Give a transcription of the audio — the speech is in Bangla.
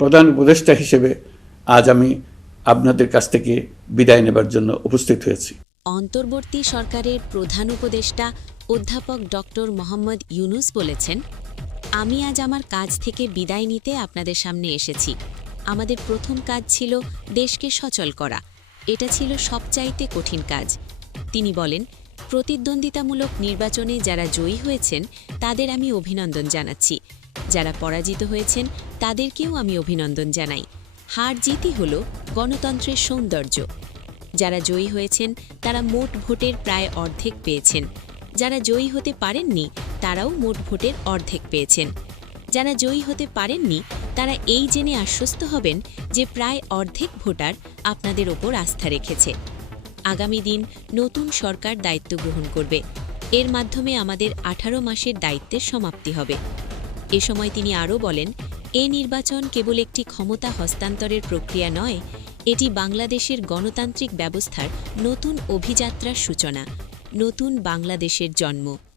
প্রধান উপদেষ্টা হিসেবে আজ আমি আপনাদের কাছ থেকে বিদায় নেবার জন্য উপস্থিত হয়েছি। অন্তর্বর্তী সরকারের প্রধান উপদেষ্টা অধ্যাপক ডক্টর মোহাম্মদ ইউনুস বলেছেন, আমি আজ আমার কাজ থেকে বিদায় নিতে আপনাদের সামনে এসেছি। আমাদের প্রথম কাজ ছিল দেশকে সচল করা। এটা ছিল সবচাইতে কঠিন কাজ। তিনি বলেন, প্রতিদ্বন্দ্বিতামূলক নির্বাচনে যারা জয়ী হয়েছেন তাদের আমি অভিনন্দন জানাচ্ছি। যারা পরাজিত হয়েছেন তাদেরকেও আমি অভিনন্দন জানাই। হার জিতই হল গণতন্ত্রের সৌন্দর্য। যারা জয়ী হয়েছেন তারা মোট ভোটের প্রায় অর্ধেক পেয়েছেন। যারা জয়ী হতে পারেননি তারাও মোট ভোটের অর্ধেক পেয়েছেন। যারা জয়ী হতে পারেননি তারা এই জেনে আশ্বস্ত হবেন যে প্রায় অর্ধেক ভোটার আপনাদের ওপর আস্থা রেখেছে। আগামী দিন নতুন সরকার দায়িত্ব গ্রহণ করবে। এর মাধ্যমে আমাদের 18 মাসের দায়িত্বের সমাপ্তি হবে। এ সময় তিনি আরও বলেন, এ নির্বাচন কেবল একটি ক্ষমতা হস্তান্তরের প্রক্রিয়া নয়, এটি বাংলাদেশের গণতান্ত্রিক ব্যবস্থার নতুন অভিযাত্রার সূচনা, নতুন বাংলাদেশের জন্ম।